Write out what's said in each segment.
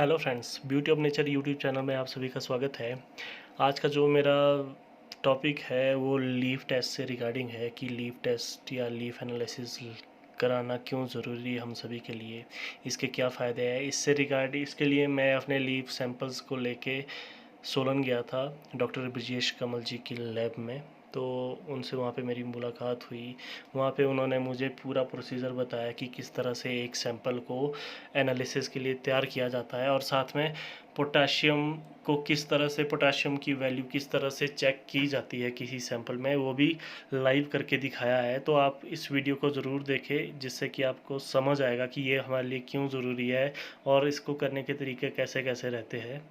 Hello friends, beauty of nature YouTube channel में आप सभी का स्वागत है। आज का जो मेरा टॉपिक है वो लीफ टेस्ट से रिगार्डिंग है कि लीफ टेस्ट या लीफ एनालिसिस कराना क्यों ज़रूरी है हम सभी के लिए, इसके क्या फ़ायदे हैं। इसके लिए मैं अपने लीफ सैंपल्स को लेके सोलन गया था डॉक्टर ब्रजेश कमल जी की लैब में। तो उनसे वहाँ पे मेरी मुलाकात हुई। वहाँ पे उन्होंने मुझे पूरा प्रोसीजर बताया कि किस तरह से एक सैंपल को एनालिसिस के लिए तैयार किया जाता है और साथ में पोटाशियम को किस तरह से, पोटाशियम की वैल्यू किस तरह से चेक की जाती है किसी सैंपल में, वो भी लाइव करके दिखाया है। तो आप इस वीडियो को ज़रूर देखें, जिससे कि आपको समझ आएगा कि ये हमारे लिए क्यों ज़रूरी है और इसको करने के तरीके कैसे कैसे रहते हैं।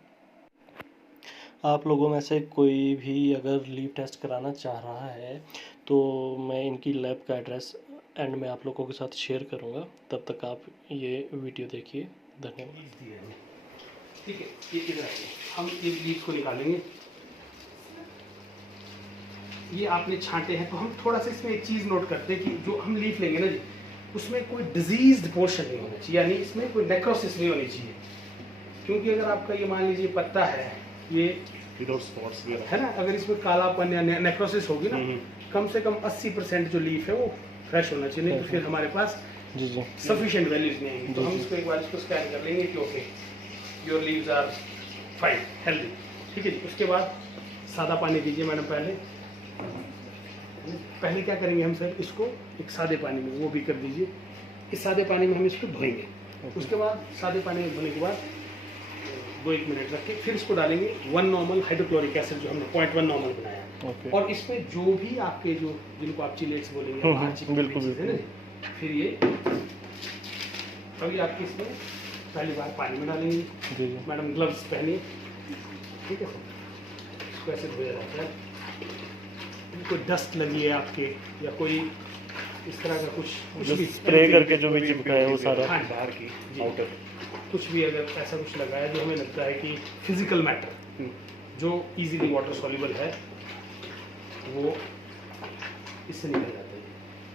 आप लोगों में से कोई भी अगर लीफ टेस्ट कराना चाह रहा है तो मैं इनकी लैब का एड्रेस एंड में आप लोगों के साथ शेयर करूंगा। तब तक आप ये वीडियो देखिए। धन्यवाद। ठीक है, ये इधर आइए, हम एक लीफ को निकालेंगे। ये आपने छांटे हैं तो हम थोड़ा सा इसमें एक चीज़ नोट करते हैं कि जो हम लीफ लेंगे ना जी, उसमें कोई डिजीज्ड पोर्शन नहीं होना चाहिए, यानी इसमें कोई नेक्रोसिस नहीं होनी चाहिए। क्योंकि अगर आपका ये मान लीजिए पत्ता है, ये स्पॉट्स भी है ना, अगर इसमें कालापन या नेक्रोसिस होगी ना, कम से कम 80% जो लीफ है वो फ्रेश होना चाहिए, नहीं तो फिर हमारे पास सफिशिएंट वैल्यूज नहीं है। तो हम इसको एक बार इसको स्कैन कर लेंगे कि okay your leaves are fine healthy. ठीक है जी। उसके बाद सादा पानी दीजिए मैडम। पहले क्या करेंगे हम सर, इसको एक सादे पानी में वो भी कर दीजिए। इस सादे पानी में हम इसको धोएंगे। उसके बाद सादे पानी में धोने के बाद 2-1 मिनट रख के फिर इसको डालेंगे 1 नॉर्मल हाइड्रोक्लोरिक एसिड जो हमने 0.1 नॉर्मल बनाया। और इसमें जो भी आपके जो जिनको आप चिलेट्स बोलेंगे बिल्कुल है ना, फिर ये अभी आपकी इसमें पहली बार पानी में डालेंगे। मैडम ग्लव्स पहनिए। ठीक है सर, इसको ऐसे धोया जाता है। कोई डस्ट लगी है आपके या कोई इस तरह का कुछ भी स्प्रे करके जो भी चिपका है वो सारा बाहर की आउटर कुछ भी अगर ऐसा कुछ लगा है जो हमें लगता है कि फिजिकल मैटर जो इजीली वाटर सॉल्युबल है वो इससे निकल जाता है।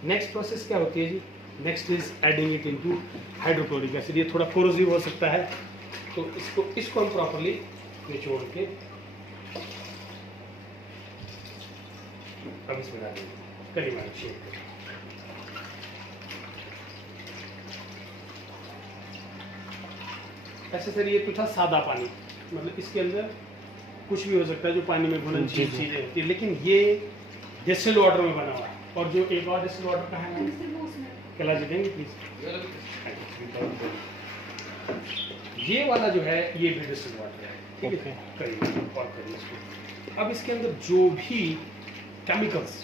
नेक्स्ट प्रोसेस क्या होती है जी? Next is adding it into hydrochloric acid. ये थोड़ा कोरोसिव हो सकता है, तो इसको हम प्रॉपर्ली निचोड़ के अब इसमें डालेंगे। करीब ऐसे सर ये तो था सादा पानी, मतलब इसके अंदर कुछ भी हो सकता है जो पानी में घुलनशील चीजें होती है, लेकिन ये डिस्टिल्ड वाटर में बना हुआ है। और जो एक और डिस्टिल्ड वाटर का है कला जी देंगे प्लीज। ये वाला जो है ये भी डिस्टिल्ड वाटर है। ठीक है, करिए और करिए इसको। अब इसके अंदर जो भी केमिकल्स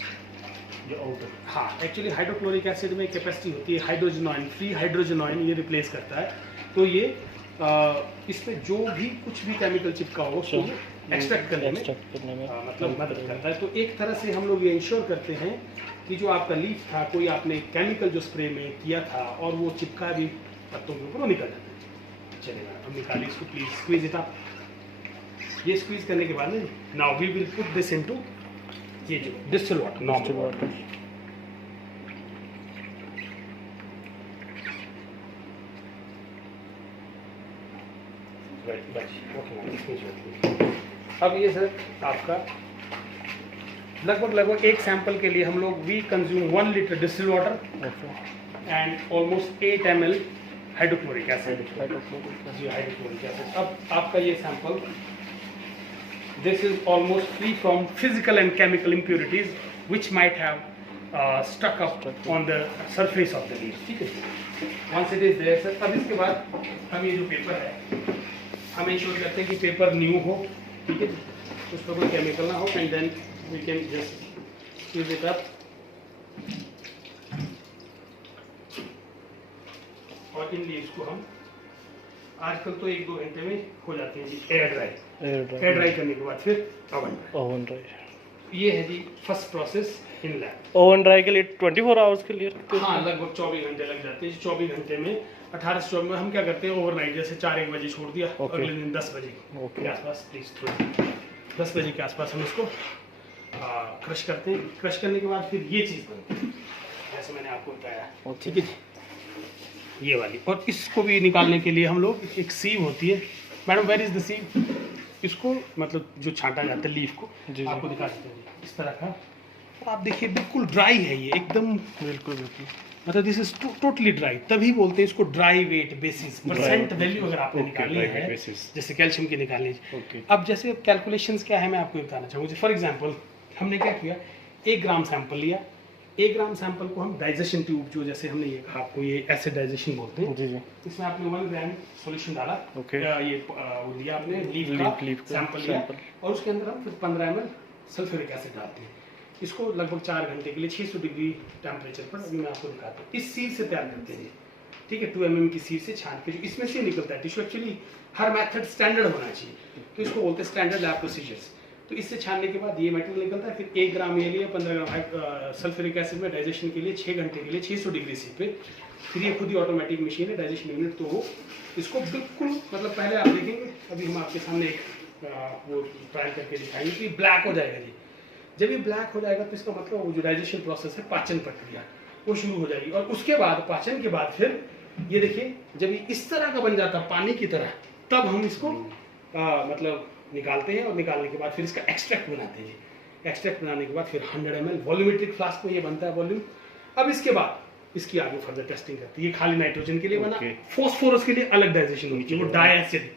जो आउटर, हाँ एक्चुअली हाइड्रोक्लोरिक एसिड में कैपेसिटी होती है hydrogen ion, free hydrogen ion ये रिप्लेस करता है। तो ये इसमें जो भी कुछ भी केमिकल चिपका हो उसको एक्सट्रैक्ट करने में मतलब मदद करता है। तो एक तरह से हम लोग ये इंश्योर करते हैं कि जो आपका लीफ था, कोई आपने केमिकल जो स्प्रे में किया था और वो चिपका भी पत्तों के ऊपर, वो निकल जाता है। चलेगा, अब निकालिए इसको प्लीज, स्क्वीज इट अप। ये स्क्वीज करने के बाद now we will put this into ये जो डिस्टिल्ड वाटर, नॉर्मल वाटर। अब ये सर आपका लगभग एक सैंपल के लिए हम लोग we consume 1 litre distilled water and almost 8 ml hydrochloric acid. Hydrochloric acid. अब आपका ये sample this is almost free from physical and chemical impurities which might have stuck up on the surface of the leaf। ठीक है, once it is there sir, अब इसके बाद हम ये जो पेपर है हम इंश्योर करते हैं कि पेपर न्यू हो। ठीक है, उस पर कोई केमिकल ना हो and then we can just use it up. और इन लीव्स को हम आजकल तो 1-2 घंटे में हो जाते हैं जी एयर ड्राई करने के बाद फिर ओवन ड्राई। ये है जी first process in lab. Oven dry के लिए 24 आवर्स के लिए हाँ लगभग 24 घंटे लग जाते हैं। 24 घंटे में 18 से 24 में हम क्या करते हैं, ओवरनाइट जैसे 4-1 बजे छोड़ दिया, अगले दिन 10 बजे के आसपास, प्लीज 10 बजे के आसपास हम इसको क्रश करते हैं। क्रश करने के बाद फिर ये चीज़ बनती है जैसे मैंने आपको बताया। ठीक है जी, ये वाली। और इसको भी निकालने के लिए हम लोग एक सीव होती है, madam where is the sieve, इसको मतलब जो छांटा जाता है लीफ को, आपको दिखा देते हैं इस तरह का। और आप देखिए बिल्कुल ड्राई है ये एकदम, बिल्कुल बिल्कुल, मतलब दिस इज टोटली ड्राई, तभी बोलते हैं इसको dry weight basis, percent value अगर आपने निकालनी है जैसे कैल्शियम की निकालनी है। अब जैसे कैलकुलेशंस क्या है मैं आपको बताना चाहूँगा। फॉर एग्जांपल हमने क्या किया, 1 ग्राम सैंपल लिया, 1 ग्राम सैंपल को हम डाइजेशन ट्यूब, जो जैसे हमने ये आपको ये एसिड डाइजेशन बोलते हैं, जी जी, इसमें आपने 1 ग्राम सॉल्यूशन डाला, ओके, ये वो लिया आपने लीफ का सैंपल लिया, और उसके अंदर हम फिर 15 ml सल्फ्यूरिक एसिड डालते हैं। इसको लगभग 4 घंटे के लिए 600 डिग्री टेम्परेचर पर, अभी मैं आपको दिखाता हूँ, इस सीड से तैयार करते हैं, ठीक है, 2 mm की सीड से छान के जो इसमें से निकलता है टिश्यू, एक्चुअली हर मेथड स्टैंडर्ड होना चाहिए, तो इसको बोलते हैं स्टैंडर्ड लैब प्रोसीजर्स। तो इससे छानने के बाद ये मेटेरियल निकलता है, फिर 1 ग्राम ये लिए 15 ग्राम सल्फ्यूरिक एसिड में डाइजेशन के लिए 6 घंटे के लिए 600 डिग्री सी पे, फिर ये खुद ही ऑटोमेटिक मशीन है डाइजेशन यूनिट, तो वो इसको बिल्कुल मतलब पहले आप देखेंगे, अभी हम आपके सामने एक वो ट्रायल करके दिखाएंगे, तो ये ब्लैक हो जाएगा जी। जब ये ब्लैक हो जाएगा तो इसका मतलब वो जो डाइजेशन प्रोसेस है, पाचन प्रक्रिया, वो शुरू हो जाएगी। और उसके बाद पाचन के बाद फिर ये देखिए जब ये इस तरह का बन जाता है पानी की तरह, तब हम इसको मतलब निकालते हैं, और निकालने के बाद फिर इसका एक्सट्रैक्ट बनाते हैं। एक्सट्रैक्ट बनाने के बाद फिर 100 ml वॉल्यूमेट्रिक फ्लास्क में ये बनता है वॉल्यूम। अब इसके बाद इसकी आगे फर्दर टेस्टिंग करती है। ये खाली नाइट्रोजन के लिए बना, फॉस्फोरस के लिए अलग डाइजेशन होती है, वो डाइएसिड,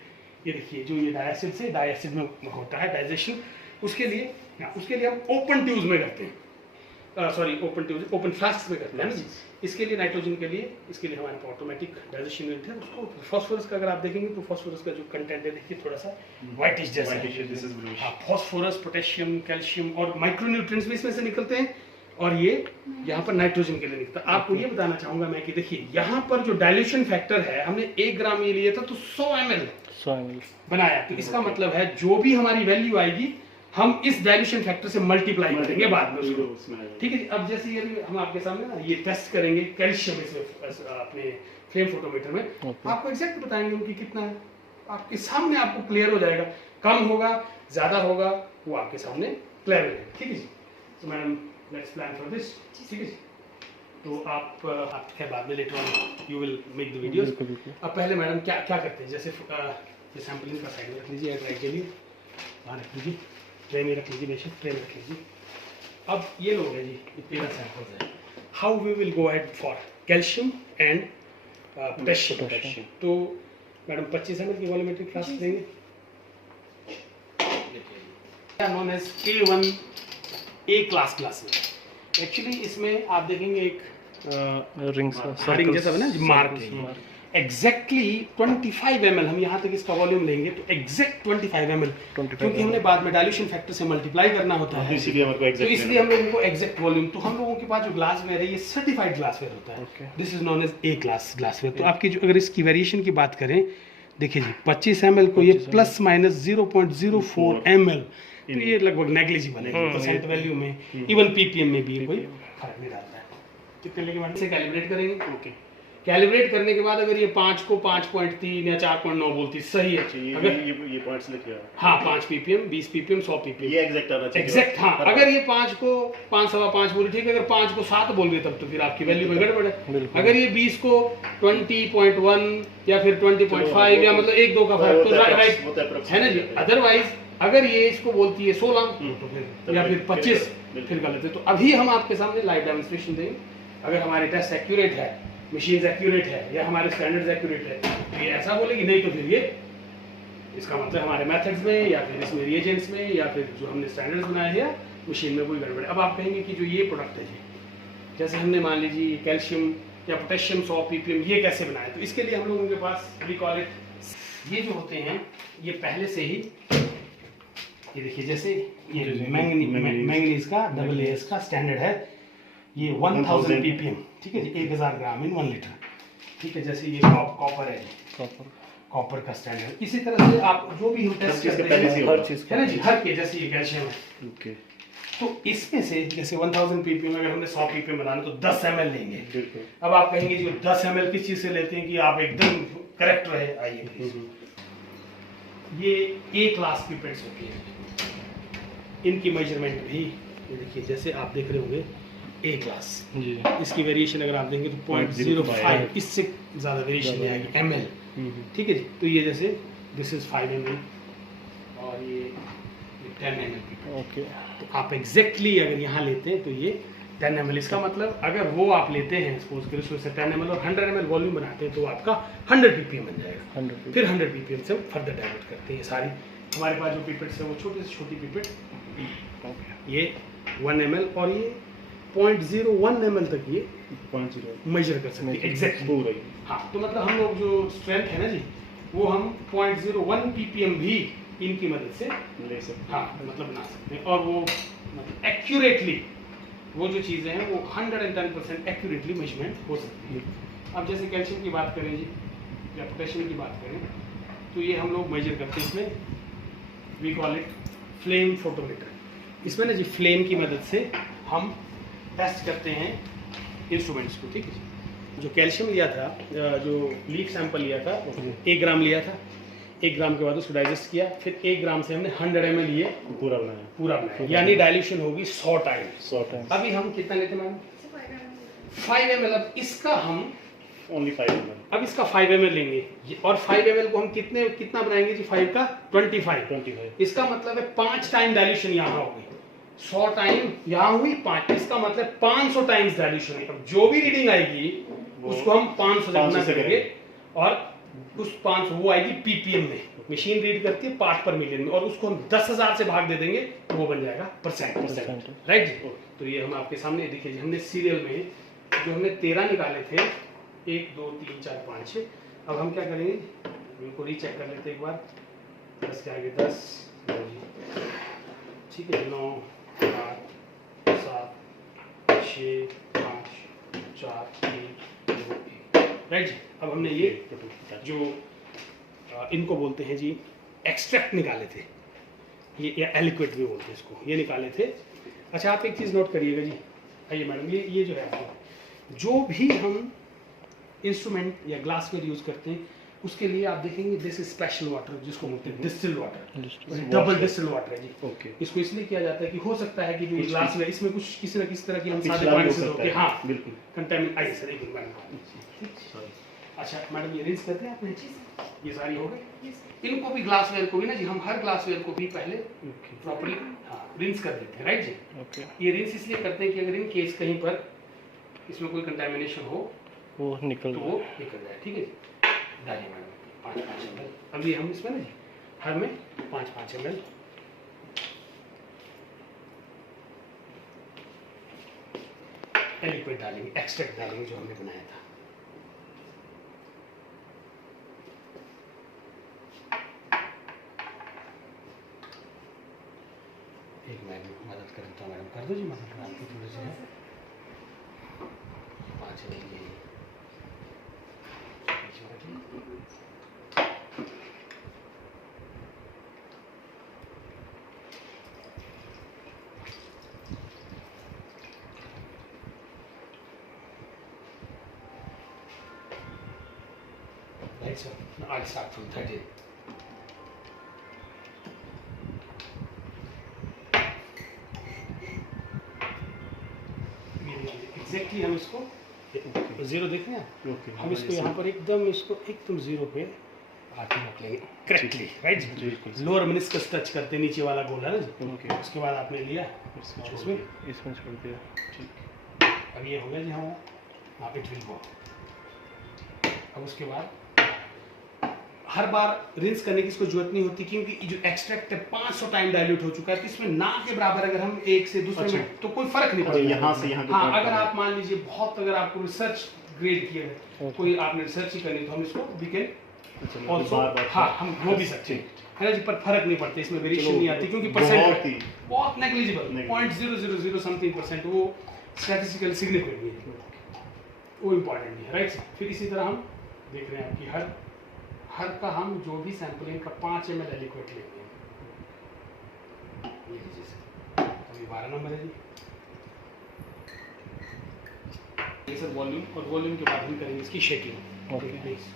ये देखिए जो ये डाइएसिड से डाइएसिड में होता है डाइजेशन, उसके लिए हम ओपन ट्यूब्स में करते हैं, सॉरी ओपन फ्लास्क में करते हैं ना। इसके लिए नाइट्रोजन के लिए, इसके लिए हमारे पास ऑटोमेटिक डाइजेशन यूनिट है। उसको फॉस्फोरस का अगर आप देखेंगे तो फॉस्फोरस का जो कंटेंट है देखिए थोड़ा सा व्हाइटिश जैसा है। हाँ, फॉस्फोरस, पोटेशियम, कैल्शियम और माइक्रोन्यूट्रिएंट्स भी इसमें से निकलते हैं, और ये यहाँ पर नाइट्रोजन के लिए निकलता है। आपको ये बताना चाहूंगा मैं कि देखिए यहाँ पर जो डाइल्यूशन फैक्टर है, हमने 1 ग्राम ये लिया था तो 100 ml बनाया, तो इसका मतलब है जो भी हमारी वैल्यू आएगी हम इस डाइल्यूशन फैक्टर से मल्टीप्लाई करेंगे बाद में उसको, ठीक है। अब जैसे ये हम आपके सामने ना ये टेस्ट करेंगे कैल्शियम इसमें अपने फ्लेम फोटोमीटर में, आपको एग्जैक्ट बताएंगे उनकी कितना है, आपके सामने आपको क्लियर हो जाएगा, कम होगा ज्यादा होगा वो आपके सामने क्लियर हो जाएगा, ठीक है जी। तो madam let's plan for this, ठीक है जी। तो आप बाद में later on you will make the videos. अब पहले मैडम क्या करते हैं, जैसे ये सैंपलिंग का साइड में रख लीजिए, ट्राई के लिए वहाँ रख लीजिए, ट्रे में रख लीजिए, बेशक ट्रे में रख लीजिए। अब ये लोग है जी, ये 13 सैंपल्स है। How we will go ahead for calcium and potassium. तो मैडम 25 ml की वॉल्यूमेट्रिक फ्लास्क देंगे, known as A1 A class glasses. Actually इसमें आप देखेंगे एक रिंग जैसा है ना मार्क है, एग्जैक्टली 25 ml हम यहाँ तक इसका वॉल्यूम लेंगे तो एग्जैक्ट 25 ml, क्योंकि हमने बाद में डाइल्यूशन फैक्टर से मल्टीप्लाई करना होता है, इसलिए हम लोगों को एग्जैक्ट वॉल्यूम। तो हम लोगों के पास जो ग्लासवेयर है ये सर्टिफाइड ग्लासवेयर होता है, this is known as A class glassware. तो आपकी जो अगर इसकी वेरिएशन की बात करें, देखिए जी 25 ml को ये प्लस माइनस 0.04 ml, तो ये लगभग नेग्लिजिबल है परसेंट वैल्यू में, इवन ppm में भी कोई फर्क नहीं डालता है। कितने लेके बाद से कैलिब्रेट करेंगे, ओके। कैलिब्रेट करने के बाद अगर ये 5 को 5.3 या 4.9 बोलती सही है, अगर ये पॉइंट्स लिखे हैं, हाँ 5 ppm 20 ppm 100 ppm ये एग्जैक्ट आना चाहिए, एग्जैक्ट। हाँ, अगर ये 5 को 5 सवा 5 बोली ठीक है, अगर 5 को 7 बोल गए तब तो फिर आपकी वैल्यू में गड़बड़ है। अगर ये 20 को 20.1 या फिर 20.5 या मतलब 1-2 का फर्क तो राइट है ना जी। अदरवाइज अगर ये इसको बोलती है 16 तो फिर या फिर 25 फिर गलत है। तो अभी हम आपके सामने लाइव डेमोन्स्ट्रेशन देंगे, अगर हमारे टेस्ट एक्यूरेट है, मशीन एक्यूरेट है या हमारे स्टैंडर्ड्स एक्यूरेट है, तो ये ऐसा बोलेगी, नहीं तो फिर ये इसका मतलब हमारे मेथड्स में या फिर इसमें रिएजेंट्स में या फिर जो हमने स्टैंडर्ड्स बनाए हैं मशीन में कोई गड़बड़ है। अब आप कहेंगे कि जो ये प्रोडक्ट है जी, जैसे हमने मान लीजिए कैल्शियम या पोटेशियम 100 ppm ये कैसे बनाए, तो इसके लिए हम लोगों के पास वी कॉल इट, ये जो होते हैं ये पहले से ही, ये देखिए जैसे ये मैंगनीज का AAS का स्टैंडर्ड है, ये 1000 ppm, ठीक है जी, 1000 ग्राम इन 1 लीटर, ठीक है। जैसे ये कॉपर है, कॉपर का स्टैंडर्ड। इसी तरह से आप जो भी हम टेस्ट करते हैं हर चीज है ना जी, हर के जैसे ये कैल्शियम है, ओके। तो इसमें से जैसे 1000 ppm अगर हमने 100 ppm बनाना तो 10 ml लेंगे। अब आप कहेंगे जी 10 ml किस चीज से लेते हैं कि आप एकदम करेक्ट रहे, आइए ये A क्लास की पेट्स होती है, इनकी मेजरमेंट भी ये देखिए जैसे आप देख रहे होंगे ए ग्लास जी। इसकी वेरिएशन अगर आप देंगे तो 0.05, इससे ज़्यादा वेरिएशन नहीं आएगी ml, ठीक है जी। तो ये जैसे दिस इज 5 ml और ये 10 ml। ओके। तो आप एग्जैक्टली अगर यहाँ लेते हैं तो ये 10 ml, इसका मतलब अगर वो आप लेते हैं सपोज करें उसमें से 10 ml और 100 ml वॉल्यूम बनाते हैं तो आपका 100 ppm बन जाएगा। 100 फिर 100 ppm से हम फर्दर डाइल्यूट करते हैं। ये सारी हमारे पास जो पिपेट्स है वो छोटी से छोटी पिपेट, ये 1 ml और ये 0.01 ml तक ये 0.0 मेजर कर सकते हैं एग्जैक्टली। हाँ, तो मतलब हम लोग जो स्ट्रेंथ है ना जी वो हम 0.01 ppm भी इनकी मदद से ले सकते। हाँ मतलब बना सकते हैं और वो मतलब एक्यूरेटली वो जो चीज़ें हैं वो 110% एक्यूरेटली मेजरमेंट हो सकती है। अब जैसे कैल्शियम की बात करें जी या पोटेशियम की बात करें तो ये हम लोग मेजर करते हैं, इसमें we call it flame photometer. इसमें ना जी फ्लेम की मदद से हम टेस्ट करते हैं इंस्ट्रूमेंट्स को, ठीक है जी। जो कैल्शियम लिया था, जो लीफ सैंपल लिया था 1 ग्राम लिया था, 1 ग्राम के बाद उसको डाइजेस्ट किया, फिर 1 ग्राम से हमने 100 ml लिए पूरा बनाया, यानी डाइल्यूशन होगी 100 टाइम। अभी हम कितना लेते हैं मैम? 5 ml। अब इसका हम ओनली 5 ml। अब इसका 5 ml लेंगे और 5 ml को हम कितना बनाएंगे जी? 5 का 25। इसका मतलब है 5 टाइम डाइल्यूशन यहाँ होगी, 100 टाइम यहाँ हुई 5, इसका मतलब 500 टाइम्स डाइल्यूशन है। अब जो भी रीडिंग आएगी उसको हम 500 से गुना करेंगे और उस 500 वो आएगी पीपीएम में, मशीन रीड करती है पार्ट पर मिलियन में, और उसको हम 10,000 से भाग दे देंगे तो वो बन जाएगा परसेंट, राइट जी। तो ये हम आपके सामने देखिए जी, हमने सीरियल में जो हमने 13 निकाले थे, 1 2 3 4 5 6। अब हम क्या करेंगे, इनको रीचेक कर लेते हैं एक बार। 10 के आगे 10, ठीक है, 9 8 7 6 5 4 3 2 1, राइट जी। अब हमने ये जो इनको बोलते हैं जी एक्सट्रैक्ट निकाले थे, ये या एलिक्विड भी बोलते हैं इसको, ये निकाले थे। अच्छा आप एक चीज़ नोट करिएगा जी, आइए मैडम, ये जो है आपको जो भी हम इंस्ट्रूमेंट या ग्लासवेयर यूज करते हैं उसके लिए आप देखेंगे दिस इज स्पेशल वाटर, जिसको बोलते हैं distilled water, double distilled water है जी। ओके। इसको इसलिए किया जाता है कि हो सकता है कि जो ग्लासवेयर इसमें कुछ किसी न किसी तरह की हम सादे पानी से धोके, हाँ बिल्कुल कंटेमिनेट। आइए सर एक मिनट मैडम। अच्छा मैडम ये रिंस करते हैं आपने, ये सारी हो गई। इनको भी ग्लासवेयर को भी ना जी हम हर ग्लासवेयर को भी पहले प्रॉपर्ली रिंस कर देते हैं, राइट जी। ओके। ये रिंस इसलिए करते हैं कि अगर इन केस कहीं पर इसमें कोई कंटेमिनेशन हो वो निकल जाए, ठीक है जी। डालिए मैडम 5 ml। अब ये हम इसमें ना जी हर में 5 ml लिक्विड डालेंगे, एक्सट्रैक्ट डालेंगे जो हमने बनाया था। एक मैडम मदद कर देता हूँ, मैडम कर दो जी मदद, आपकी थोड़ी सी है 5 ml ये right, so now I'll start from 13. Exactly हम इसको 0 देख रहे हैं, हम इसको यहाँ पर एकदम 0 पे आके रख लेंगे correctly, right. Lower meniscus touch करते नीचे वाला गोला है ना, उसके बाद आपने लिया इसमें छोड़ दिया, ठीक। अब ये हो गया जी हमारा, इट विल गो। अब उसके बाद हर बार रिंस करने की इसको जरूरत नहीं होती, क्योंकि जो एक्सट्रैक्ट है 500 टाइम डाइल्यूट हो चुका है, तो इसमें ना के बराबर अगर हम एक से दूसरे में तो कोई फर्क नहीं पड़ता यहाँ से यहाँ। हाँ, अगर आप मान लीजिए बहुत अगर आपको रिसर्च ग्रेड किया है, कोई आपने रिसर्च ही करनी, तो हम इसको वी कैन ऑल्सो, हाँ हम हो भी सकते हैं, है ना जी। पर फर्क नहीं पड़ता, इसमें वेरिएशन नहीं आती, क्योंकि परसेंट बहुत नेग्लिजिबल 0.000 समथिंग परसेंट, वो स्टैटिस्टिकल सिग्निफिकेंट नहीं है, वो इम्पॉर्टेंट नहीं है, राइट। फिर इसी तरह हम देख रहे हैं आपकी हर का हम जो भी सैंपलिंग का 5 ml लिक्विड लेंगे, ये लीजिए सर, अभी 12 नंबर है जी। ये सर वॉल्यूम, और वॉल्यूम के बाद हम करेंगे इसकी शेकिंग। ओके प्लीज,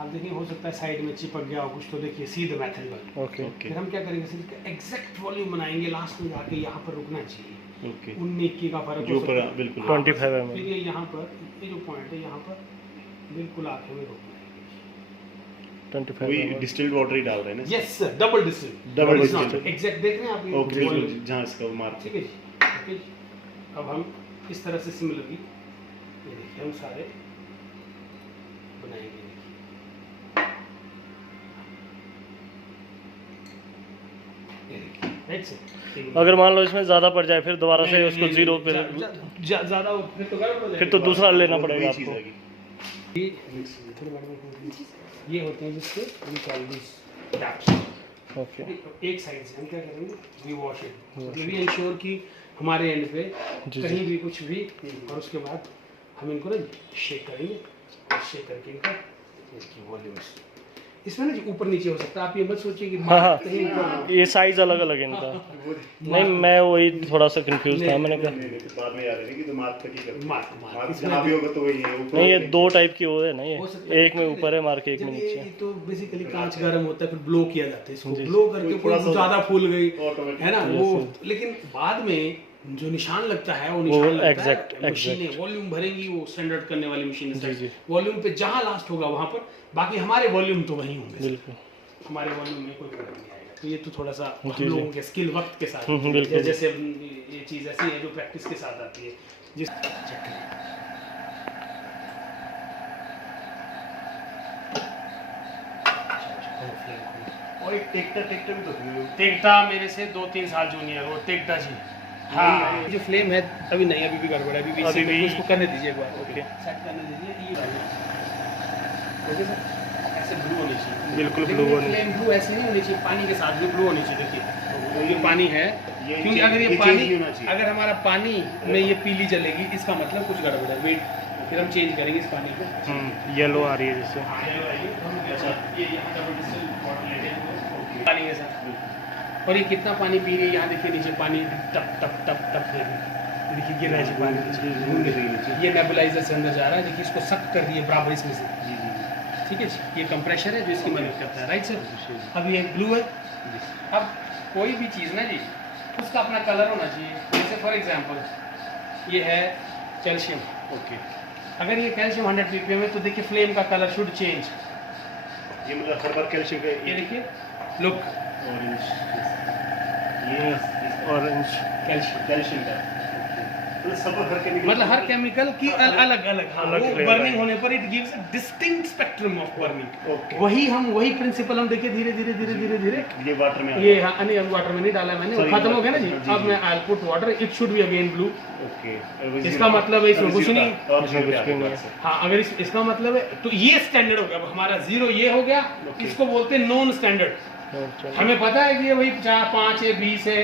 आप देखिए हो सकता है साइड में चिपक गया हो कुछ, तो देखिए सी द मेथड। ओके। फिर हम क्या करेंगे सर, इसका एग्जैक्ट वॉल्यूम बनाएंगे, लास्ट में जाके यहाँ पर रुकना चाहिए, ओके 19 का फर्क जो हो सकता है बिल्कुल 25 mm। फिर ये यहाँ पर ये जो पॉइंट है यहाँ पर बिल्कुल आंखें में रोकना 25 वही mm। डिस्टिल्ड वाटर ही डाल रहे हैं ना? Yes sir, double distil exact देख रहे हैं आप ये ओके बिल्कुल जहाँ इसका मार्क ठीक है जी। ओके जी। अब हम इस तरह से सिमिलरली ये देखिए हम सारे बनाएंगे। ये देखिए राइट से अगर मान लो इसमें ज़्यादा पड़ जाए फिर दोबारा से उसको जीरो पे ज़्यादा फिर तो गलत हो जाएगा। फिर तो दूसरा लेना पड़ेगा चीज़ आपको। आएगी। ये होते हैं जिसके we call these taps। Okay एक साइड से हम क्या करेंगे, we wash it, we ensure कि हमारे एंड पे कहीं भी कुछ भी, और उसके बाद हम इनको ना शेक करेंगे और शेक करके इनका वॉल्यूम्स इसमें ना ऊपर नीचे हो सकता है। आप ये मत सोचिए कि हाँ कहीं ऊपर ये साइज अलग अलग है इनका। नहीं मैं वही थोड़ा सा कंफ्यूज था, मैंने कहा बाद में याद है कि तो मार्क तक ही करते हैं। मार्क मार्क जहाँ भी होगा तो वही है ऊपर। नहीं ये दो टाइप की वो है ना, हो सकता ये है। एक में ऊपर है मार्क, एक में नीचे। ये तो बेसिकली कांच गर्म होता है, फिर ब्लो किया जाता है इसको, जी, ब्लो करके थोड़ा कोई सा ज्यादा फूल गई ऑटोमेटिक है ना Yes, वो, yes। लेकिन बाद में जो निशान लगता है वो निशान लगता exact, है मशीनें वॉल्यूम भरेंगी, वो स्टैंडर्ड करने वाली मशीनें जी, जी। वॉल्यूम पे जहाँ लास्ट होगा वहाँ पर, बाकी हमारे वॉल्यूम तो वहीं होंगे, बिल्कुल हमारे वॉल्यूम में कोई प्रॉब्लम नहीं आएगा। तो ये तो थोड़ा सा हम जी, जी। लोगों के स्किल वक्त के साथ, बिल्कुल। जैसे ये चीज़ ऐसी है जो प्रैक्टिस के साथ आती है जिस और एक टेक्टा भी तो है। टेक्टा मेरे से 2-3 साल जूनियर, वो टेक्टा जी। हाँ जो फ्लेम है अभी नहीं, अभी भी गड़बड़ है, अभी भी इसको करने दीजिए एक बार। ओके सेट करने दीजिए ये वाला। ओके सर, ऐसे ब्लू होनी चाहिए, बिल्कुल लेकिन blue ये होनी फ्लेम ब्लू ऐसे नहीं होनी चाहिए, पानी के साथ भी ब्लू होनी चाहिए। देखिए ये पानी है, ये क्योंकि अगर ये change पानी, नहीं होना चाहिए। अगर हमारा पानी में ये पीली जलेगी इसका मतलब कुछ गड़बड़ है। वेट, फिर हम चेंज करेंगे इस पानी को। येलो आ रही है जिससे। हाँ ये आइए, हम अच्छा ये यहाँ डबल डिस्टिल वाटर ले लेंगे पानी के साथ। और ये कितना पानी पी रही है, यहाँ देखिए नीचे पानी टप टप टप टप देखिए गिर रहा है जी पानी। ये नेबुलाइजर से अंदर जा रहा है, देखिए इसको सक कर दिए बराबर इसमें से। ठीक है जी, ये कंप्रेशर है जो इसकी मदद करता है, राइट सर। अब ये ब्लू है। अब कोई भी चीज़ ना जी उसका अपना कलर होना चाहिए। जैसे फॉर एग्जांपल ये है कैल्शियम। ओके अगर ये कैल्शियम 100 ppm है तो देखिए फ्लेम का कलर शुड चेंज। ये मतलब हर बार कैल्शियम का ये देखिए लुक, ऑरेंज, ये ऑरेंज कैल्शियम का मतलब सब हर केमिकल, मतलब हर केमिकल की अलग अलग अलग flavor बर्निंग है। होने पर it gives a distinct spectrum of burning. Okay वही प्रिंसिपल हम देखिए धीरे धीरे धीरे धीरे धीरे ये वाटर में ये हाँ नहीं अभी वाटर में नहीं डाला मैंने, वो Sorry, खत्म हो गया ना जी। जी, अब जी। मैं I put water, it should be again blue. Okay इसका मतलब है इसमें कुछ नहीं, और इसमें कुछ भी नहीं है। हाँ अगर इसका मतलब है तो ये स्टैंडर्ड हो गया। अब हमारा 0 ये हो गया, इसको बोलते हैं नॉन स्टैंडर्ड। हमें पता है कि ये भाई 4, 5 है, 20 है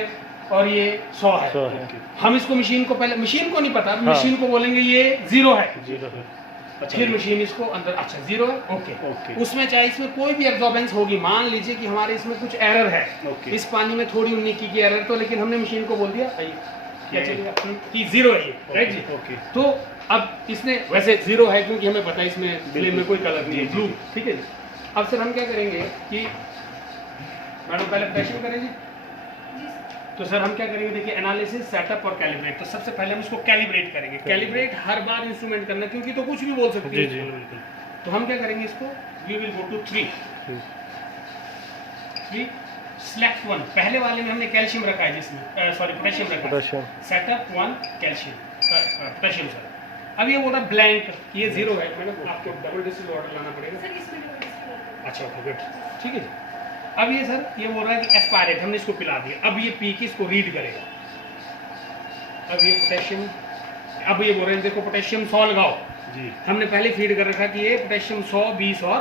और ये 100 है। 100 है। हम इसको मशीन को पहले, मशीन को नहीं पता, हाँ। मशीन को बोलेंगे ये 0 है, 0 है। फिर मशीन इसको अंदर अच्छा 0 है ओके। ओके उसमें चाहे इसमें कोई भी एब्जॉर्बेंस होगी, मान लीजिए कि हमारे इसमें कुछ एरर है, ओके इस पानी में थोड़ी 19 की एरर, तो लेकिन हमने मशीन को बोल दिया क्या चलेगा कि 0 है ये, राइट जी। ओके तो अब इसने वैसे 0 है क्योंकि हमें पता है इसमें फ्लेम में कोई कलर नहीं है, जी, ब्लू, जी। ठीक है जी। अब सर हम क्या करेंगे कि मैडम पहले प्रेशर करेंगे, तो सर हम क्या करेंगे देखिए एनालिसिस, सेटअप और कैलिब्रेट। तो सबसे पहले हम इसको कैलिब्रेट करेंगे। कैलिब्रेट हर बार इंस्ट्रूमेंट करना, क्योंकि तो कुछ भी बोल सकती जी है। जी बिल्कुल। तो हम क्या करेंगे इसको, we will go to 3 select 1। पहले वाले में हमने कैल्शियम रखा है, जिसमें सॉरी पोटेशियम रखा है। Potassium setup 1 calcium potassium sir. अब ये बोल रहा ब्लैंक, ये 0 है, मैडम आपको डबल डिस्टिल वाटर लाना पड़ेगा। अच्छा ओके गुड, ठीक है जी। अब ये सर ये बोल रहा है कि एस्पायरेट, हमने इसको पिला दिया। अब ये पी के इसको रीड करेगा। अब ये पोटेशियम, अब ये बोल रहे हैं देखो पोटेशियम 100 लगाओ जी। हमने पहले फीड कर रखा कि ये पोटेशियम 100, 20 और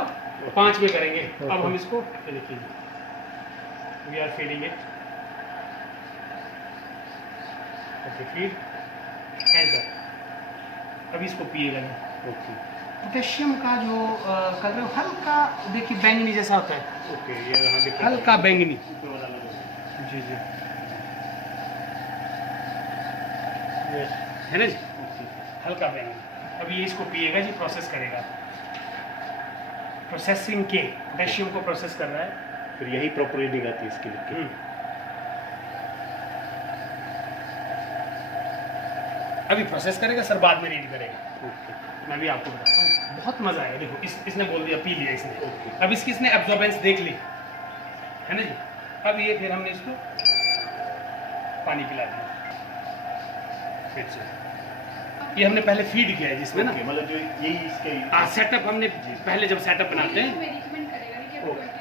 5 में करेंगे। अब हम इसको लिखिए, we are feeding it, okay feed enter. अब इसको पिएगा नहीं। ओके पोटेशियम का जो कलर हल्का देखिए बैंगनी जैसा होता है, ओके ये यहाँ दिख हल्का बैंगनी, ऊपर वाला लगा। जी जी है ना जी, हल्का बैंगनी। अब ये इसको पिएगा जी, प्रोसेस करेगा, प्रोसेसिंग के पोटेशियम को प्रोसेस कर रहा है। फिर यही प्रॉपर रीडिंग आती है इसकी लिख के। अभी प्रोसेस करेगा सर, बाद में रीड करेगा। मैं भी आपको बताता हूँ, बहुत मज़ा आएगा। देखो इसने बोल दिया, पी लिया इसने। अब इसने एब्जॉर्बेंस देख ली है ना जी। अब ये फिर हमने इसको पानी पिला दिया फिर से। ये हमने पहले फीड किया है जिसमें ना, मतलब जो यही इसके सेटअप हमने पहले जब सेटअप बनाते हैं।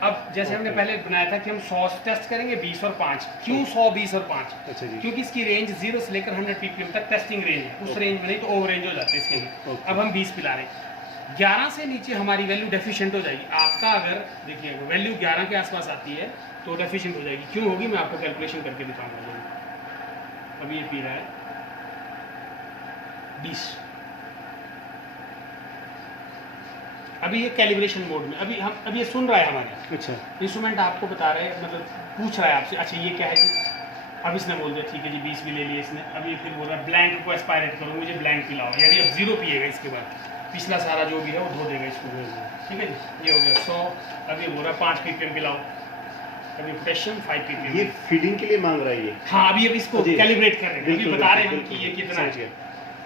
अब जैसे हमने पहले बनाया था कि हम 100 टेस्ट करेंगे, 20 और 5। क्यों 100, 20 और 5? अच्छा जी। क्योंकि इसकी रेंज 0 से लेकर 100 ppm तक टेस्टिंग रेंज है। उस रेंज में नहीं तो ओवर रेंज हो जाती है इसके लिए। अब हम 20 पिला रहे हैं। 11 से नीचे हमारी वैल्यू डेफिशिएंट हो जाएगी। आपका अगर देखिए वैल्यू 11 के आसपास आती है तो डेफिशिएंट हो जाएगी। क्यों होगी मैं आपको कैलकुलेशन करके दिखाऊंगा। अभी ये पी रहा है 20। अभी ये कैलिब्रेशन मोड में, अभी ये सुन रहा है हमारे। अच्छा, इंस्ट्रूमेंट आपको बता रहे हैं, मतलब पूछ रहा है आपसे, अच्छा ये क्या है जी। अब इसने बोल दिया ठीक है जी 20 भी ले लिए इसने। अब ये फिर बोल रहा है ब्लैंक को एस्पायरेट करो, मुझे ब्लैंक पिलाओ। यानी अब 0 पिएगा इसके बाद, पिछला सारा जो भी है वो धो देगा इसको। ठीक है जी, ये हो गया 100। अब ये बोल रहा है 5 ppm पिलाओ। अभी पोटेशियम 5 ppm। ये फीडिंग के लिए मांग रहा है ये। हाँ, अभी इसको जी। कैलिब्रेट कर रहे हैं। अभी बिल्कुल, बता रहे हैं हम बिल्कुल, कि ये कितना समझ है। गया।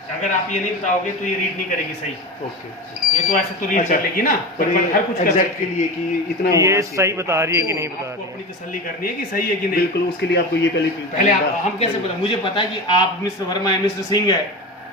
अगर आप ये नहीं बताओगे तो ये रीड नहीं करेगी सही। ओके, ये तो ऐसे तो रीड अच्छा, कर लेगी ना, पर पर हर कुछ कर एग्जैक्ट सकती के है। लिए कि इतना ये होना सही चाहिए। बता रही है कि नहीं बता आपको रही अपनी है। तसल्ली करनी है कि सही है कि नहीं। बिल्कुल, उसके लिए आपको ये पहले आप, हम कैसे पता, मुझे पता है कि आप मिस्टर वर्मा है, मिस्टर सिंह है।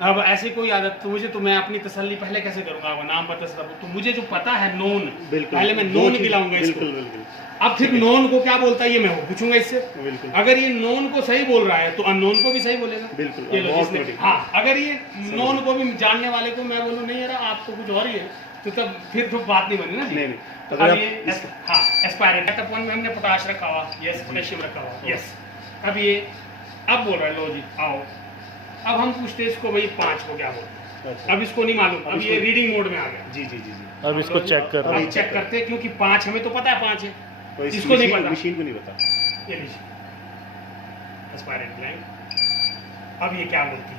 अब ऐसी कोई आदत तो मुझे, तो मैं अपनी तसल्ली पहले कैसे करूंगा। नाम पता सब तो मुझे जो पता है नोन, पहले मैं नोन पिलाऊंगा इसको। बिल्कुल बिल्कुल। अब फिर नोन को क्या बोलता है ये मैं पूछूंगा इससे। बिल्कुल। अगर ये नोन को सही बोल रहा है तो अननोन को भी सही बोलेगा। बिल्कुल, ये लो बहुत जिसने, बढ़िया। हाँ, अगर ये नोन को भी जानने वाले को मैं बोलूँ नहीं यार आपको कुछ और ही है, तो तब फिर तो बात नहीं बनी ना जी। नहीं, नहीं। तो अगर अब आप ये हाँ एस्पायरेट सेटअप 1 में हमने पोटाश रखा हुआ, यस, पोटेशियम रखा हुआ, यस। अब ये अब बोल रहा है लो जी आओ। अब हम पूछते हैं इसको भाई 5 को क्या बोलते हैं। अच्छा। अब इसको नहीं मालूम, अब ये रीडिंग मोड में आ गया। जी जी जी जी। अब इसको चेक कर रहे अब चेक करते हैं क्योंकि 5 हमें तो पता है 5 है, तो इस इसको नहीं मशीन- पता। मशीन को नहीं पता। ये लीजिए एस्पायरेट ब्लैंक। अब ये क्या बोलती है,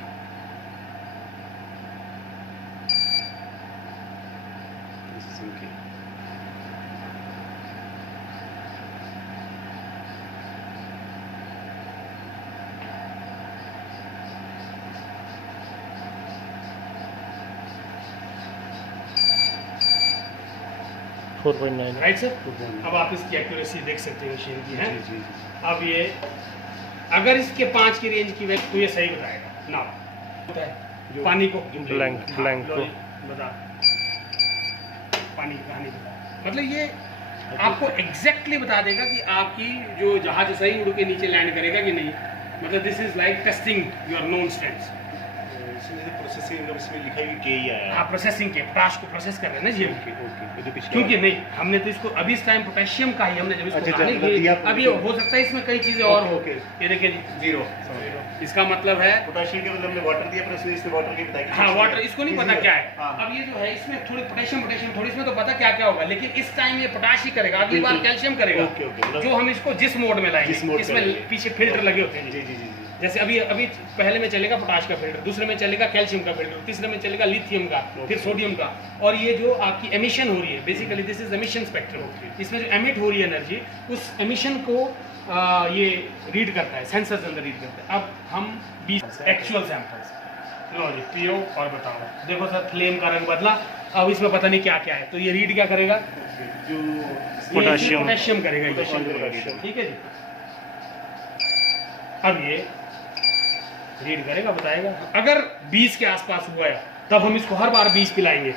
फोर 4.9। Right sir. अब आप इसकी एक्यूरेसी देख सकते हैं मशीन की है। जी जी जी। अब ये अगर इसके 5 की रेंज की वैल्यू तो ये सही बताएगा ना, होता है पानी को ब्लैंक को बता, पानी की कहानी बता, मतलब ये आपको एग्जैक्टली बता देगा कि आपकी जो जहाज सही उड़ के नीचे लैंड करेगा कि नहीं। मतलब this is like testing your known strengths. इसमें प्रोसेसिंग इसमें लिखा है कि के ही आया हाँ, प्रोसेसिंग के पोटाश को प्रोसेस कर रहे हैं ना जी हम। Okay okay. ये जो पिछला क्योंकि नहीं हमने तो इसको अभी इस टाइम पोटेशियम का ही हमने जब इसको अच्छा, कहा अच्छा, नहीं, दिया ये अभी हो सकता है इसमें कई चीजें और हो। ओके। ये देखिए जी, 0 इसका मतलब है पोटेशियम के मतलब में वाटर दिया, पर इसने वाटर की बताया कि हाँ वाटर, इसको नहीं पता क्या है। हाँ। अब ये जो है इसमें थोड़ी पोटेशियम थोड़ी, इसमें तो पता क्या क्या होगा, लेकिन इस टाइम ये पोटाश ही करेगा, अगली बार बिल्कुल। कैल्शियम करेगा। ओके, ओके, मतलब- जो हम इसको जिस मोड में लाएंगे, जिस मोड पे इसमें लाएंगे। पीछे फिल्टर लगे होते हैं जी जी जी जी। जैसे अभी पहले में चलेगा पोटाश का फिल्टर, दूसरे में चलेगा कैल्शियम का फिल्टर, तीसरे में चलेगा लिथियम का, फिर सोडियम का। और ये जो आपकी एमिशन हो रही है, basically this is emission spectrum. इसमें जो एमिट हो रही है एनर्जी, उस एमिशन को ये रीड करता है, सेंसर्स अंदर रीड करता है। अब हम 20 एक्चुअल सैंपल्स लो जी पियो और बताओ। देखो सर फ्लेम का रंग बदला, अब इसमें पता नहीं क्या क्या है, तो ये रीड क्या करेगा, जो पोटेशियम। पोटेशियम करेगा ये। पोटेशियम। ठीक है जी। अब ये रीड करेगा, बताएगा। अगर 20 के आसपास हुआ है तब हम इसको हर बार 20 पिलाएंगे,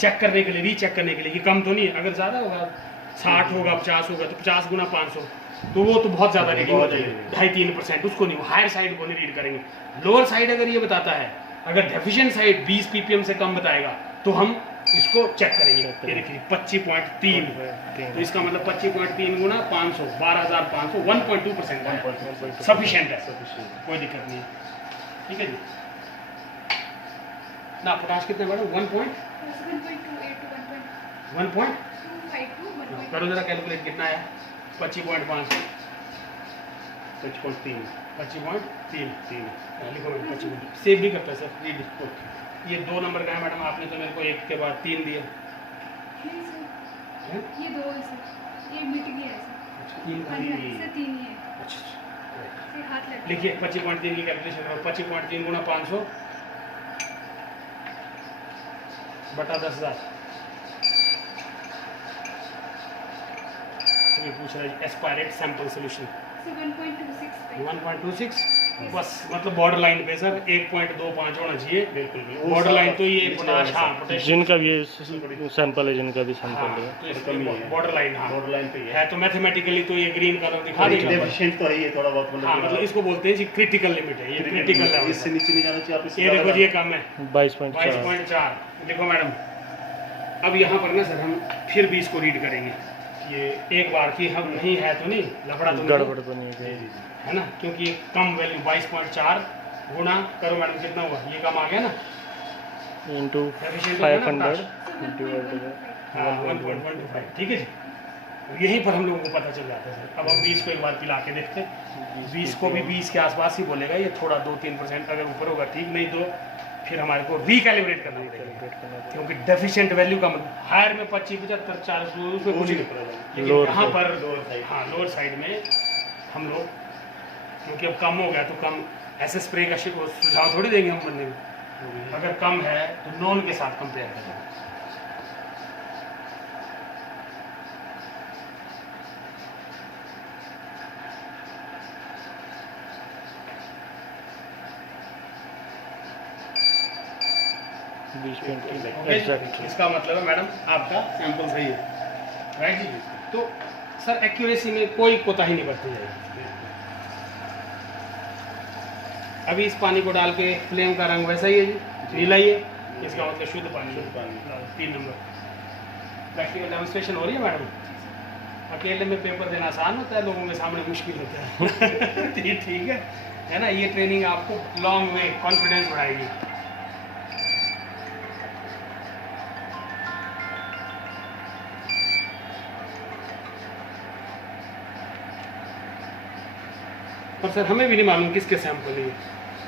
चेक करने के लिए, रीचेक करने के लिए कि कम तो नहीं है। अगर ज़्यादा होगा 60 होगा 50 होगा तो 50 गुना 500, तो वो तो बहुत ज़्यादा रीडिंग हो जाएगी, 2.5-3%। उसको नहीं, हायर साइड को नहीं रीड करेंगे। लोअर साइड अगर ये बताता है, अगर डेफिशिएंट साइड 20 ppm से कम बताएगा तो हम इसको चेक करेंगे। ये देखिए 25.3, तो इसका मतलब 25.3 गुना 500, 12,500, 1.2% सफिशिएंट है, कोई दिक्कत नहीं है। ठीक है जी ना। पोटाश कितने बढ़े, 1.1 करो जरा कैलकुलेट, कितना है 25.5, 25.3 25.3 लिखो मैडम, 25 सेव भी करता है सर। रीड ये 2 नंबर का है मैडम, आपने तो मेरे को 1 के बाद 3 दिए। हैं? ये 2 है सर, ये मिट गया है सर। 3 हाँ जी, हाँ जी, सर 3 ही है। अच्छा ये हाथ लग लिखिए 25.3 की कैलकुलेशन करो। 25.3 गुना 500 बटा 10,000। ये पूछ रहा है एस्पायरेट सैंपल सोल्यूशन 1.26 बस, मतलब बॉर्डर लाइन पे सर 1.25 होना चाहिए। बिल्कुल बॉर्डर लाइन तो ये पोटाश, हाँ पोटेशियम, जिनका भी सैंपल है, जिनका भी सैंपल है, तो इसमें बॉर्डर लाइन, हाँ बॉर्डर लाइन पे ही है, तो मैथमेटिकली तो ये ग्रीन कलर दिखा देगा। डेफिशिएंट तो है ये थोड़ा बहुत, हाँ मतलब इसको बोलते हैं जी क्रिटिकल लिमिट है, ये क्रिटिकल लेवल। इससे नीचे नहीं जाना चाहिए आप। ये देखो जी, ये कम है 22.4। 22.4। देखो मैडम, अब यहाँ पर ना सर हम फिर भी इसको रीड करेंगे, ये एक बार की हम नहीं है तो नहीं लफड़ा तो नहीं गड़बड़ तो नहीं है। है ना, क्योंकि ये कम वैल्यू 22.4 गुना करो मैडम, कितना हुआ, ये कम आ गया ना, इंटू Efficient 500 हाँ 1.125, ठीक है जी। यहीं पर हम लोगों को पता चल जाता है सर। अब हम 20 को एक बार पिला के देखते हैं, 20 को भी 20 के आसपास ही बोलेगा, ये थोड़ा 2-3% अगर ऊपर होगा ठीक, नहीं तो फिर हमारे को रिकैलिब्रेट करना पड़ेगा, क्योंकि डेफिशिएंट वैल्यू का मतलब हायर में 25, 75, 40 उसमें कुछ नहीं पड़ेगा, लेकिन यहाँ पर हाँ लोअर साइड में हम लोग, क्योंकि अब कम हो गया तो कम ऐसे स्प्रे का सुझाव थोड़ी देंगे हम बंदे को, अगर कम है तो नॉन के साथ कंपेयर करें। एग्जैक्ट। इसका मतलब है मैडम आपका सैंपल सही है, राइट जी। तो सर एक्यूरेसी में कोई कोताही नहीं बरती जाएगी। अभी इस पानी को डाल के फ्लेम का रंग वैसा ही है जी, नीला ही है, इसका मतलब शुद्ध पानी है। 3 नंबर प्रैक्टिकल डेमोन्स्ट्रेशन हो रही है मैडम। अकेले में पेपर देना आसान होता है, लोगों के सामने मुश्किल होता है। ठीक है ना, ये ट्रेनिंग आपको लॉन्ग में कॉन्फिडेंस बढ़ाएगी। पर सर हमें भी नहीं मालूम किसके सैंपल है,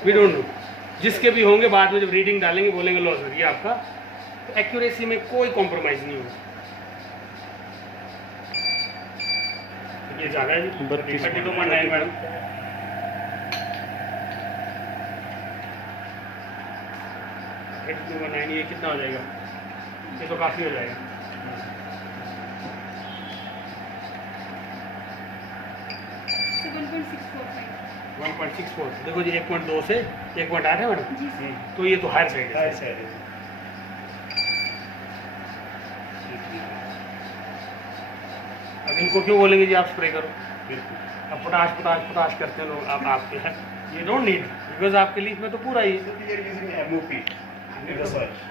वी डोंट नो। जिसके भी होंगे बाद में जब रीडिंग डालेंगे बोलेंगे लॉस हो गया आपका, तो एक्यूरेसी में कोई कॉम्प्रोमाइज़ नहीं होगा। ये ज़्यादा है जी, 32.9 मैडम। ये कितना हो जाएगा, ये तो काफ़ी हो जाएगा। 1.64 देखो जी, 1.2 से 1.8 है मैडम, जी सर। तो ये तो हायर साइड है। अब इनको क्यों बोलेंगे जी आप स्प्रे करो, अब पोटाश पोटाश पोटाश करते हैं लोग, अब आपके हैं ये डोंट नीड, बिकॉज आपके लीफ में तो पूरा ही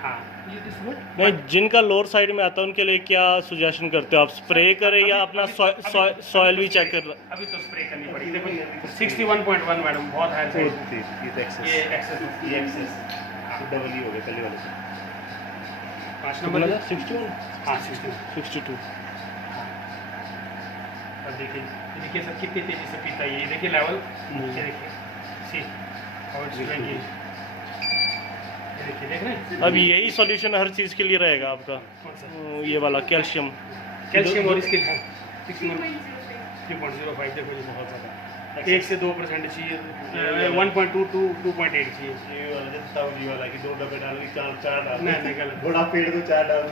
हाँ ये इज गुड। नहीं, जिनका लोअर साइड में आता है उनके लिए क्या सुजेशन करते हो आप, स्प्रे करें या अपना सॉइल भी चेक कर? अभी तो स्प्रे करनी पड़ी। देखो 61.1 मैडम, बहुत हायर साइड, ये एक्सेस डबल ही हो गया पहले वाले से। 5 नंबर 61 हाँ 62। 62। अब देखिए सर कितनी तेजी से पीता है ये, देखिए लेवल, ये देखिए सी और देखिए देख रहे हैं। अब यही सॉल्यूशन हर चीज़ के लिए रहेगा आपका, कौन सा? ये वाला कैल्शियम कैल्शियम और इसके है 3.05 3.05। देखो जी बहुत ज़्यादा, 1 से 2% चाहिए, 1.2 to 2.8 चाहिए। ये वाला जैसा ये वाला कि 2 डब्बे डाल के 4 डाल, नहीं गलत, बड़ा पेड़ तो 4 डाल।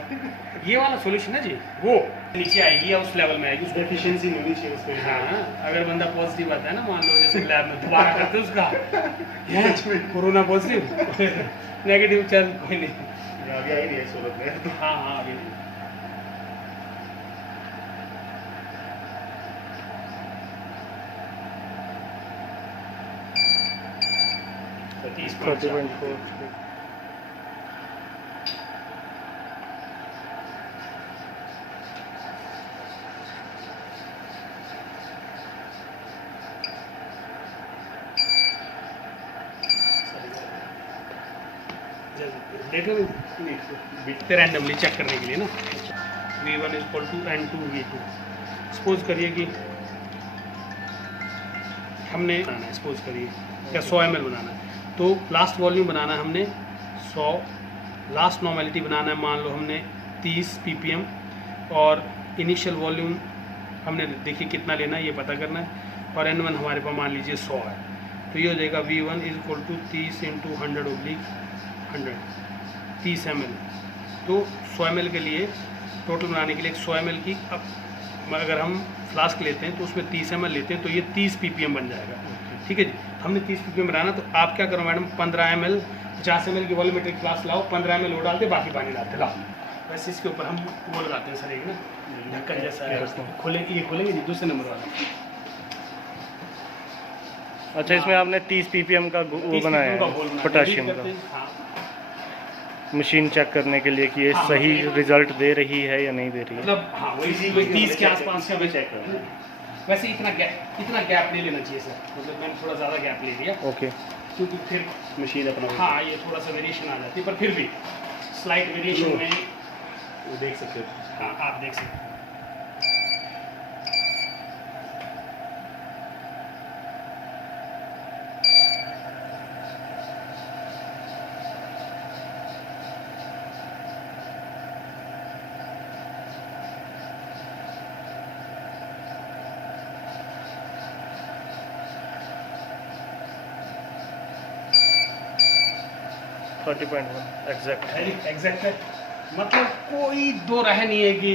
ये वाला सॉल्यूशन है जी, वो नीचे आएगी या उस लेवल में आएगी उसको। डेफिशिएंसी नहीं होनी चाहिए उसमें। हाँ अगर बंदा पॉजिटिव आता है ना, मान लो जैसे लैब में दोबारा करते उसका कोरोना पॉजिटिव नेगेटिव, चल कोई नहीं, आगे आई नहीं है सूरत में। हाँ हाँ अभी तो 30.4। रैंडमली चेक करने के लिए ना, V1 equal to N2 V2। Suppose करिए कि हमने बनाना है, सपोज करिए या 100 ml बनाना है, तो लास्ट वॉल्यूम बनाना है हमने 100, लास्ट नॉर्मेलिटी बनाना है मान लो हमने 30 ppm, और इनिशियल वॉल्यूम हमने देखिए कितना लेना है ये पता करना है, और N1 हमारे पास मान लीजिए 100 है, तो ये हो जाएगा V1 is equal to 30 × 100/100 30 ml, तो 100 ml के लिए टोटल बनाने के लिए 100 ml की, अब अगर हम फ्लास्क लेते हैं तो उसमें 30 ml लेते हैं तो ये 30 ppm बन जाएगा। ठीक है जी, हमने 30 ppm बनाना, तो आप क्या करो मैडम, 15 ml 50 ml की वॉल्यूमेट्रिक फ्लास्क लाओ, 15 ml वो डालते, बाकी पानी डालते, लाओ। वैसे इसके ऊपर हम वो लगाते हैं सर, एक ना ढक्कन जैसा है, खोलेंगे, ये खोलेंगे जी, दूसरे नंबर वाला। अच्छा, इसमें आपने 30 ppm का वो बनाया है पोटाशियम का, हाँ। मशीन चेक करने के लिए कि ये हाँ, सही रिजल्ट दे रही है या नहीं दे रही है। मतलब हाँ, वही 30 के आसपास का भी चेक करना है। वैसे इतना गैप नहीं लेना चाहिए सर, मतलब मैंने थोड़ा ज़्यादा गैप ले लिया, ओके, क्योंकि फिर मशीन अपना हाँ ये थोड़ा सा वेरिएशन आ जाती है, पर फिर भी स्लाइट वेरिएशन में वो देख सकते हो। हाँ आप देख सकते हैं। एग्जैक्ट है, मतलब कोई दो राय नहीं है कि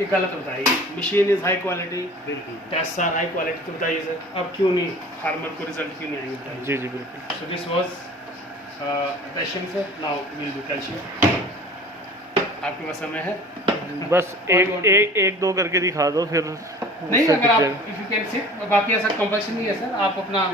ये गलत बताइए। Machine is high quality, test are high quality, तो बताइए सर अब क्यों नहीं फार्मर को रिजल्ट क्यों नहीं आएंगे बताइए। जी जी बिल्कुल। So this was potassium sir, now will do calcium. आपके पास समय है? बस एक दो करके दिखा दो फिर नहीं, अगर आप इफ यू कैन सिट, बाकी ऐसा कंपल्शन नहीं है सर, आप अपना